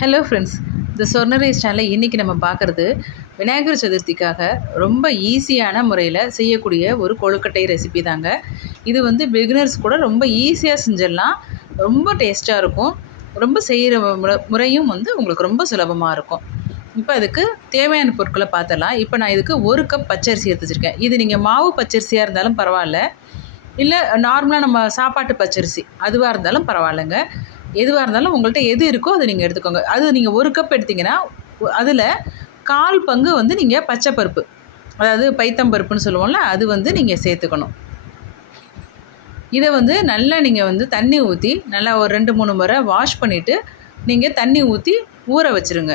Hello friends இந்த சொர்ணரைஸ் சேனலில் இன்றைக்கி நம்ம பார்க்குறது விநாயகர் சதுர்த்திக்காக ரொம்ப ஈஸியான முறையில் செய்யக்கூடிய ஒரு கொழுக்கட்டை ரெசிபி தாங்க. இது வந்து பிகினர்ஸ் கூட ரொம்ப ஈஸியாக செஞ்சிடலாம். ரொம்ப டேஸ்ட்டாக இருக்கும். ரொம்ப செய்கிற முறையும் வந்து உங்களுக்கு ரொம்ப சுலபமாக இருக்கும். இப்போ அதுக்கு தேவையான பொருட்களை பார்த்தலாம் இப்போ நான் இதுக்கு ஒரு கப் பச்சரிசி எடுத்து வச்சுருக்கேன். இது நீங்கள் மாவு பச்சரிசியாக இருந்தாலும் பரவாயில்ல. இல்லை நார்மலாக நம்ம சாப்பாட்டு பச்சரிசி அதுவாக இருந்தாலும் பரவாயில்லைங்க. எதுவாக இருந்தாலும் உங்கள்கிட்ட எது இருக்கோ அதை நீங்கள் எடுத்துக்கோங்க. அது நீங்கள் ஒரு கப் எடுத்திங்கன்னா அதில் கால் பங்கு வந்து நீங்கள் பச்சை பருப்பு அதாவது பைத்தம்பருப்புன்னு சொல்லுவோம்ல அது வந்து நீங்கள் சேர்த்துக்கணும். இதை வந்து நல்லா நீங்கள் வந்து தண்ணி ஊற்றி நல்லா ஒரு ரெண்டு மூணு முறை வாஷ் பண்ணிவிட்டு நீங்கள் தண்ணி ஊற்றி ஊற வச்சுருங்க.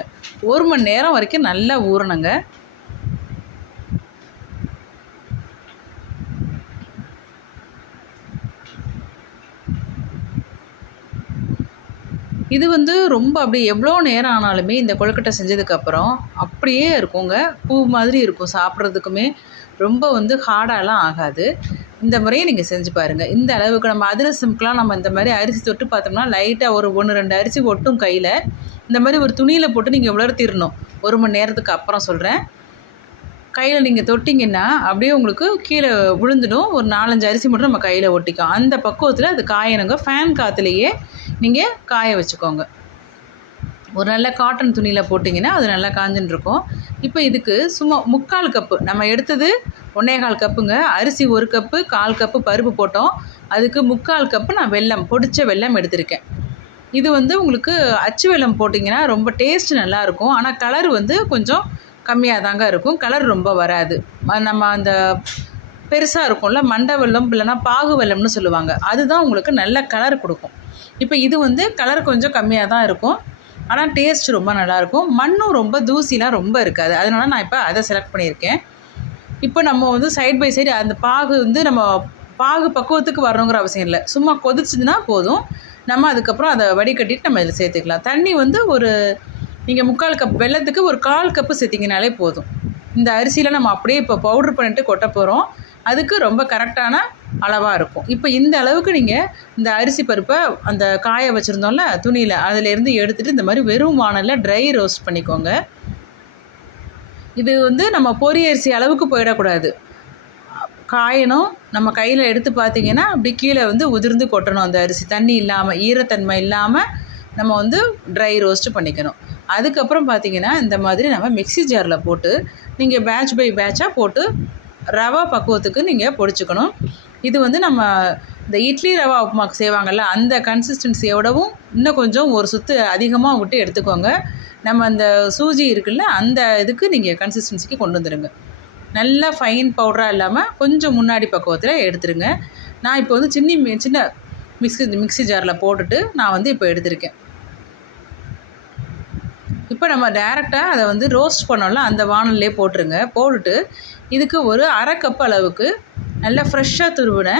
ஒரு மணி நேரம் வரைக்கும் நல்லா ஊறணுங்க. இது வந்து ரொம்ப அப்படியே எவ்வளோ நேரம் ஆனாலுமே இந்த கொழுக்கட்டை செஞ்சதுக்கப்புறம் அப்படியே இருக்குங்க. பூ மாதிரி இருக்கும். சாப்பிட்றதுக்குமே ரொம்ப வந்து ஹார்டாலாம் ஆகாது. இந்த முறையை நீங்கள் செஞ்சு பாருங்கள் இந்த அளவுக்கு நம்ம அதிரசம்க்கெலாம் நம்ம இந்த மாதிரி அரிசி தொட்டு பார்த்தோம்னா லைட்டாக ஒரு ஒன்று ரெண்டு அரிசி ஒட்டும் கையில். இந்த மாதிரி ஒரு துணியில் போட்டு நீங்கள் உலர்த்திடணும். ஒரு மணி நேரத்துக்கு அப்புறம் சொல்கிறேன் கையில் நீங்கள் தொட்டிங்கன்னா அப்படியே உங்களுக்கு கீழே விழுந்துடும். ஒரு நாலஞ்சு அரிசி மட்டும் நம்ம கையில் ஒட்டிக்கும். அந்த பக்குவத்தில் அது காயணுங்க. ஃபேன் காற்றுலையே நீங்கள் காய வச்சுக்கோங்க. ஒரு நல்ல காட்டன் துணியில் போட்டிங்கன்னா அது நல்லா காஞ்சுன்னு இருக்கும் இப்போ இதுக்கு சும்மா முக்கால் கப்பு நம்ம எடுத்தது ஒன்னேகால் கப்புங்க. அரிசி ஒரு கப்பு கால் கப்பு பருப்பு போட்டோம். அதுக்கு முக்கால் கப்பு நான் வெல்லம் பொடிச்ச வெல்லம் எடுத்திருக்கேன். இது வந்து உங்களுக்கு அச்சு வெல்லம் போட்டிங்கன்னா ரொம்ப டேஸ்ட் நல்லாயிருக்கும் ஆனால் கலர் வந்து கொஞ்சம் கம்மியாக தாங்க இருக்கும். கலர் ரொம்ப வராது. ம- நம்ம அந்த பெருசாக இருக்கும்ல மண்டை வெல்லம் இல்லைன்னா பாகு வெள்ளம்னு சொல்லுவாங்க. அதுதான் உங்களுக்கு நல்ல கலர் கொடுக்கும். இப்போ இது வந்து கலர் கொஞ்சம் கம்மியாக தான் இருக்கும். ஆனால் டேஸ்ட் ரொம்ப நல்லாயிருக்கும். மண்ணும் ரொம்ப தூசிலாம் ரொம்ப இருக்காது. அதனால நான் இப்போ அதை செலக்ட் பண்ணியிருக்கேன். இப்போ நம்ம வந்து சைட் பை சைடு அந்த பாகு வந்து நம்ம பாகு பக்குவத்துக்கு வரணுங்கிற அவசியம் இல்லை. சும்மா கொதிச்சுதுன்னா போதும். நம்ம அதுக்கப்புறம் அதை வடிகட்டிட்டு நம்ம இதில் சேர்த்துக்கலாம். தண்ணி வந்து ஒரு நீங்கள் முக்கால் கப் வெல்லத்துக்கு ஒரு கால் கப்பு சேர்த்திங்கனாலே போதும். இந்த அரிசியில் நம்ம அப்படியே இப்போ பவுட்ரு பண்ணிட்டு கொட்ட போகிறோம் அதுக்கு ரொம்ப கரெக்டான அளவாக இருக்கும். இப்போ இந்த அளவுக்கு நீங்கள் இந்த அரிசி பருப்பை அந்த காய வச்சுருந்தோம்ல துணியில் அதிலேருந்து எடுத்துகிட்டு இந்த மாதிரி வெறும் வானலில் ட்ரை ரோஸ்ட் பண்ணிக்கோங்க. இது வந்து நம்ம பொரிய அரிசி அளவுக்கு போயிடக்கூடாது. காயணும். நம்ம கையில் எடுத்து பார்த்தீங்கன்னா அப்படி கீழே வந்து உதிர்ந்து கொட்டணும் அந்த அரிசி. தண்ணி இல்லாமல் ஈரத்தன்மை இல்லாமல் நம்ம வந்து ட்ரை ரோஸ்ட்டு பண்ணிக்கணும். அதுக்கப்புறம் பார்த்தீங்கன்னா இந்த மாதிரி நம்ம மிக்ஸி ஜாரில் போட்டு நீங்கள் பேட்ச் பை பேட்சாக போட்டு ரவா பக்குவத்துக்கு நீங்கள் பொடிச்சுக்கணும். இது வந்து நம்ம இந்த இட்லி ரவா உப்புமாக்கு செய்வாங்கள்ல அந்த கன்சிஸ்டன்சியோடவும் இன்னும் கொஞ்சம் ஒரு சுத்து அதிகமாக விட்டு எடுத்துக்கோங்க. நம்ம அந்த சூஜி இருக்குல்ல அந்த இதுக்கு நீங்கள் கன்சிஸ்டன்சிக்கு கொண்டு வந்துடுங்க நல்லா ஃபைன் பவுடராக இல்லாமல் கொஞ்சம் முன்னாடி பக்குவத்தில் எடுத்துருங்க. நான் இப்போ வந்து சின்ன மி- சின்ன மிக்ஸி மிக்ஸி ஜாரில் போட்டுட்டு நான் வந்து இப்போ எடுத்திருக்கேன். இப்போ நம்ம டேரெக்டாக அதை வந்து ரோஸ்ட் பண்ணோம்ல அந்த வானல்லே போட்டுருங்க. போட்டுட்டு இதுக்கு ஒரு அரை கப் அளவுக்கு நல்லா ஃப்ரெஷ்ஷாக துருவின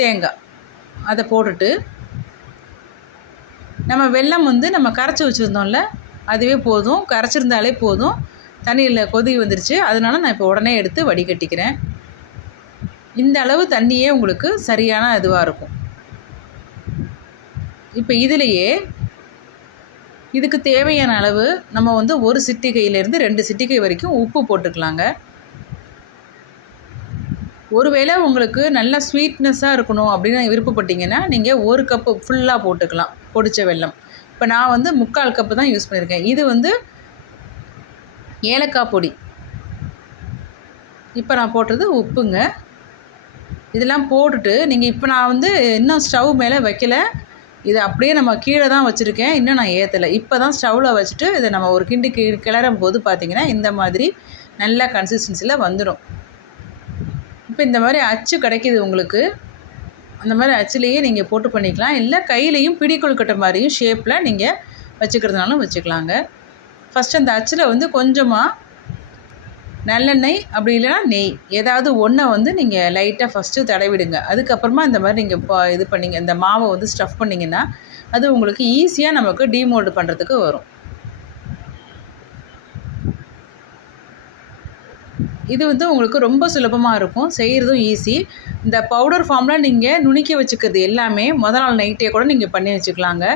தேங்காய். அதை போட்டுட்டு நம்ம வெல்லம் வந்து நம்ம கரைச்சி வச்சுருந்தோம்ல அதுவே போதும். கரைச்சிருந்தாலே போதும். தண்ணியில் கொதி வந்துருச்சு. அதனால நான் இப்போ உடனே எடுத்து வடிகட்டிக்கிறேன். இந்த அளவு தண்ணியே உங்களுக்கு சரியான இதுவாக இருக்கும். இப்போ இதுலேயே இதுக்கு தேவையான அளவு நம்ம வந்து ஒரு சிட்டிகையிலேருந்து ரெண்டு சிட்டிகை வரைக்கும் உப்பு போட்டுக்கலாங்க. ஒருவேளை உங்களுக்கு நல்ல ஸ்வீட்னஸாக இருக்கணும் அப்படின்னு விருப்பப்பட்டீங்கன்னா நீங்கள் ஒரு கப்பு ஃபுல்லாக போட்டுக்கலாம் பொடிச்ச வெல்லம். இப்போ நான் வந்து முக்கால் கப்பு தான் யூஸ் பண்ணியிருக்கேன். இது வந்து ஏலக்காய் பொடி. இப்போ நான் போட்டது உப்புங்க. இதெல்லாம் போட்டுட்டு நீங்கள் இப்போ நான் வந்து இன்னும் ஸ்டவ் மேலே வைக்கல. இது அப்படியே நம்ம கீழே தான் வச்சுருக்கேன். இன்னும் நான் ஏற்றலை இப்போ தான் ஸ்டவ்வில் வச்சுட்டு இதை நம்ம ஒரு கிண்டி கி கிளறும் போது பார்த்திங்கன்னா இந்த மாதிரி நல்ல கன்சிஸ்டன்சியில் வந்துடும் இப்போ இந்த மாதிரி அச்சு கிடைக்கிது உங்களுக்கு. அந்த மாதிரி அச்சுலேயே நீங்கள் போட்டு பண்ணிக்கலாம். இல்லை கையிலையும் பிடி கொழுக்கட்டை மாதிரியும் ஷேப்பில் நீங்கள் வச்சுக்கிறதுனாலும் வச்சுக்கலாங்க. ஃபஸ்ட்டு அந்த அச்சில் வந்து கொஞ்சமாக நல்லெண்ணெய் அப்படி இல்லைன்னா நெய். ஏதாவது ஒன்றை வந்து நீங்கள் லைட்டாக ஃபஸ்ட்டு தடவிடுங்க. அதுக்கப்புறமா இந்த மாதிரி நீங்கள் இப்போ இது பண்ணிங்க இந்த மாவை வந்து ஸ்டஃப் பண்ணிங்கன்னா அது உங்களுக்கு ஈஸியாக நமக்கு டீமோல்டு பண்ணுறதுக்கு வரும். இது வந்து உங்களுக்கு ரொம்ப சுலபமாக இருக்கும். செய்கிறதும் ஈஸி இந்த பவுடர் ஃபார்மில் நீங்கள் நுணுக்கி வச்சுக்கிறது எல்லாமே முதல் நாள் நைட்டே கூட நீங்கள் பண்ணி வச்சுக்கலாங்க.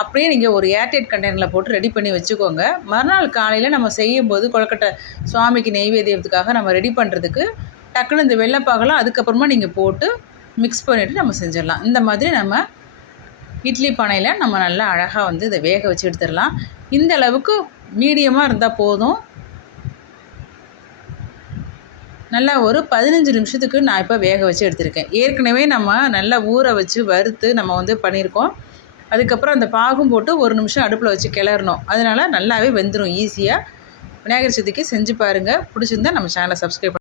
அப்படியே நீங்கள் ஒரு ஏர்டைட் கண்டெய்னரில் போட்டு ரெடி பண்ணி வச்சுக்கோங்க. மறுநாள் காலையில் நம்ம செய்யும்போது கொழுக்கட்டை சுவாமிக்கு நெய்வேத்தியத்துக்காக நம்ம ரெடி பண்ணுறதுக்கு டக்குன்னு இந்த வெள்ளைப்பாகெல்லாம் அதுக்கப்புறமா நீங்கள் போட்டு மிக்ஸ் பண்ணிவிட்டு நம்ம செஞ்சிடலாம். இந்த மாதிரி நம்ம இட்லி பானையில் நம்ம நல்லா அழகாக வந்து இதை வேக வச்சு எடுத்துடலாம். இந்த அளவுக்கு மீடியமாக இருந்தால் போதும். நல்லா ஒரு பதினஞ்சு நிமிஷத்துக்கு நான் இப்போ வேக வச்சு எடுத்திருக்கேன். ஏற்கனவே நம்ம நல்லா ஊற வச்சு வறுத்து நம்ம வந்து பண்ணியிருக்கோம். அதுக்கப்புறம் அந்த பாகும் போட்டு ஒரு நிமிஷம் அடுப்பில் வச்சு கிளறணும். அதனால் நல்லாவே வெந்துடும் ஈஸியாக விநாயகர் சதுர்த்திக்கு செஞ்சு பாருங்கள் பிடிச்சிருந்தா நம்ம சேனலை சப்ஸ்கிரைப்